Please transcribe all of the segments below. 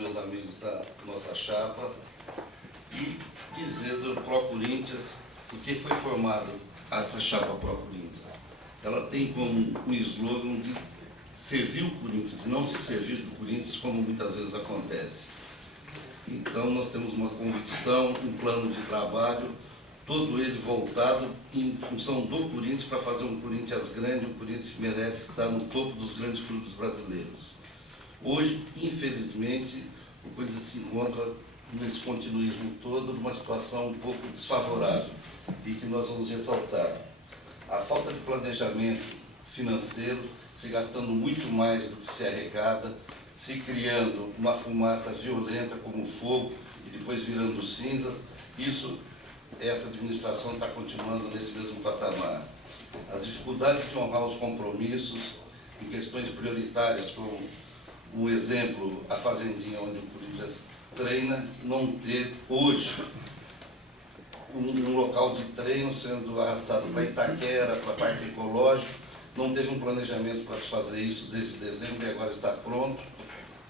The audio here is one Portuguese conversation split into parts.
meus amigos da nossa chapa e dizer do Pro Corinthians, porque foi formada essa chapa Pro Corinthians. Ela tem como um slogan de servir o Corinthians, e não se servir do Corinthians, como muitas vezes acontece. Então, nós temos uma convicção, um plano de trabalho, todo ele voltado em função do Corinthians, para fazer um Corinthians grande, um Corinthians que merece estar no topo dos grandes clubes brasileiros. Hoje, infelizmente, o Corinthians se encontra nesse continuismo todo, numa situação um pouco desfavorável, e que nós vamos ressaltar. A falta de planejamento financeiro, se gastando muito mais do que se arrecada, se criando uma fumaça violenta como fogo e depois virando cinzas, essa administração está continuando nesse mesmo patamar. As dificuldades de honrar os compromissos em questões prioritárias, como um exemplo, a Fazendinha, onde o Corinthians treina, não ter hoje um local de treino sendo arrastado para Itaquera, para a parte ecológica, não teve um planejamento para se fazer isso desde dezembro e agora está pronto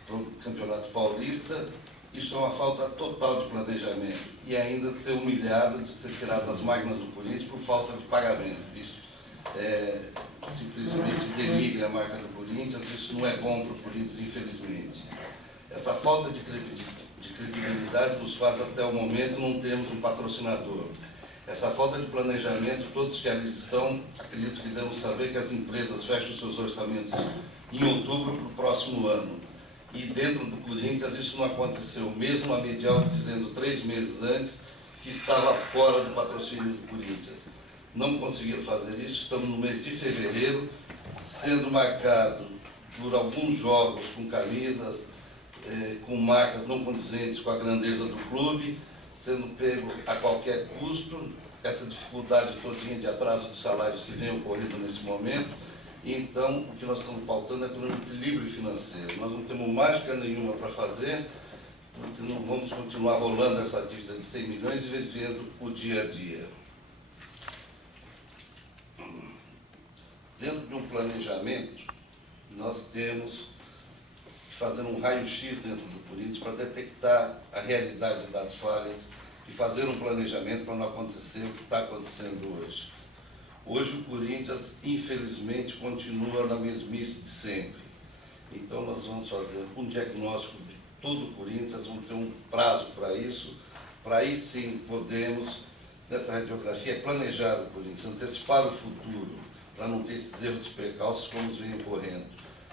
para o Campeonato Paulista. Isso é uma falta total de planejamento e ainda ser humilhado de ser tirado as máquinas do Corinthians por falta de pagamento. Isso simplesmente denigre a marca do Corinthians, isso não é bom para o Corinthians, infelizmente. Essa falta de credibilidade nos faz, até o momento, não termos um patrocinador. Essa falta de planejamento, todos que ali estão, acredito que devem saber que as empresas fecham seus orçamentos em outubro para o próximo ano. E dentro do Corinthians isso não aconteceu, mesmo a Medial dizendo 3 meses antes que estava fora do patrocínio do Corinthians. Não conseguiram fazer isso, estamos no mês de fevereiro, sendo marcado por alguns jogos com camisas, com marcas não condizentes com a grandeza do clube, sendo pego a qualquer custo, essa dificuldade todinha de atraso de salários que vem ocorrendo nesse momento. Então, o que nós estamos pautando é pelo equilíbrio financeiro. Nós não temos mágica nenhuma para fazer, porque não vamos continuar rolando essa dívida de 100 milhões e vivendo o dia a dia. Dentro de um planejamento, nós temos que fazer um raio-x dentro do Corinthians para detectar a realidade das falhas e fazer um planejamento para não acontecer o que está acontecendo hoje. Hoje o Corinthians, infelizmente, continua na mesmice de sempre. Então nós vamos fazer um diagnóstico de todo o Corinthians, vamos ter um prazo para isso, para aí sim podemos, nessa radiografia, planejar o Corinthians, antecipar o futuro, para não ter esses erros de percalços como vem ocorrendo.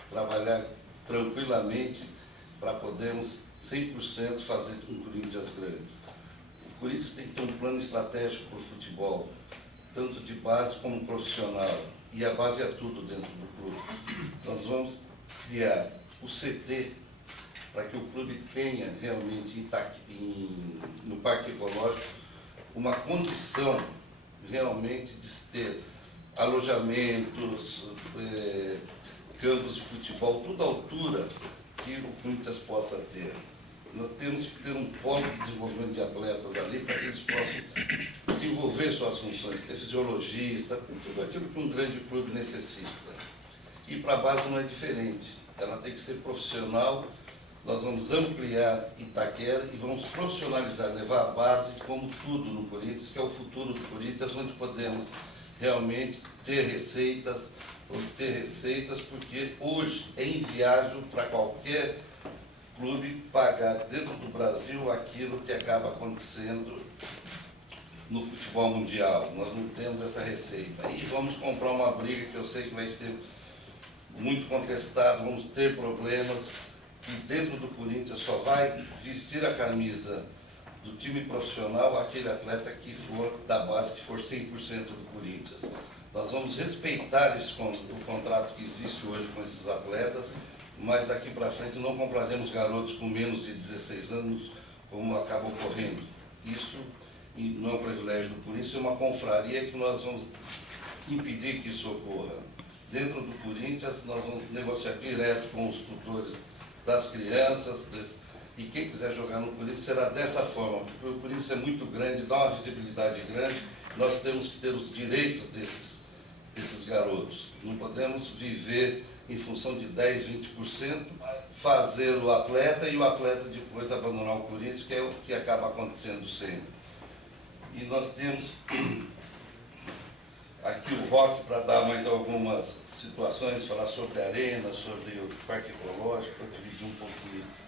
Trabalhar tranquilamente para podermos 100% fazer um Corinthians grande. O Corinthians tem que ter um plano estratégico para o futebol, tanto de base como profissional, e a base é tudo dentro do clube. Nós vamos criar o CT para que o clube tenha realmente no Parque Ecológico uma condição realmente de ter alojamentos, campos de futebol, tudo à altura que o Corinthians possa ter. Nós temos que ter um polo de desenvolvimento de atletas ali para que eles possam desenvolver suas funções, ter fisiologista, tudo aquilo que um grande clube necessita. E para a base não é diferente, ela tem que ser profissional. Nós vamos ampliar Itaquera e vamos profissionalizar, levar a base como tudo no Corinthians, que é o futuro do Corinthians, onde podemos realmente ter receitas, obter receitas, porque hoje é inviável para qualquer clube pagar dentro do Brasil aquilo que acaba acontecendo no futebol mundial. Nós não temos essa receita. E vamos comprar uma briga que eu sei que vai ser muito contestado, vamos ter problemas, e dentro do Corinthians só vai vestir a camisa do time profissional aquele atleta que for da base, que for 100% do Corinthians. Nós vamos respeitar o contrato que existe hoje com esses atletas, mas daqui para frente não compraremos garotos com menos de 16 anos, como acaba ocorrendo. Isso não é um privilégio do Corinthians, é uma confraria que nós vamos impedir que isso ocorra. Dentro do Corinthians, nós vamos negociar direto com os tutores das crianças, e quem quiser jogar no Corinthians será dessa forma, porque o Corinthians é muito grande, dá uma visibilidade grande, nós temos que ter os direitos desses garotos. Não podemos viver em função de 10, 20%, fazer o atleta e o atleta depois abandonar o Corinthians, que é o que acaba acontecendo sempre. E nós temos aqui o Roque para dar mais algumas situações, falar sobre a arena, sobre o parque ecológico, para dividir um pouquinho.